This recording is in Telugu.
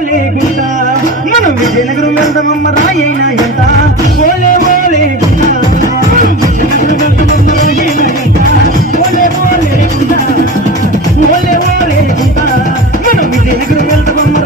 ఓలే గుంట మనం విజయనగరం వెళ్దామమ్మ రాయైనా ఎంత ఓలే ఓలే గుంట విజయనగరం వెళ్దామమ్మ రాయైనా ఎంత ఓలే ఓలే గుంట ఓలే ఓలే గుంట మనం విజయనగరం వెళ్దామమ్మ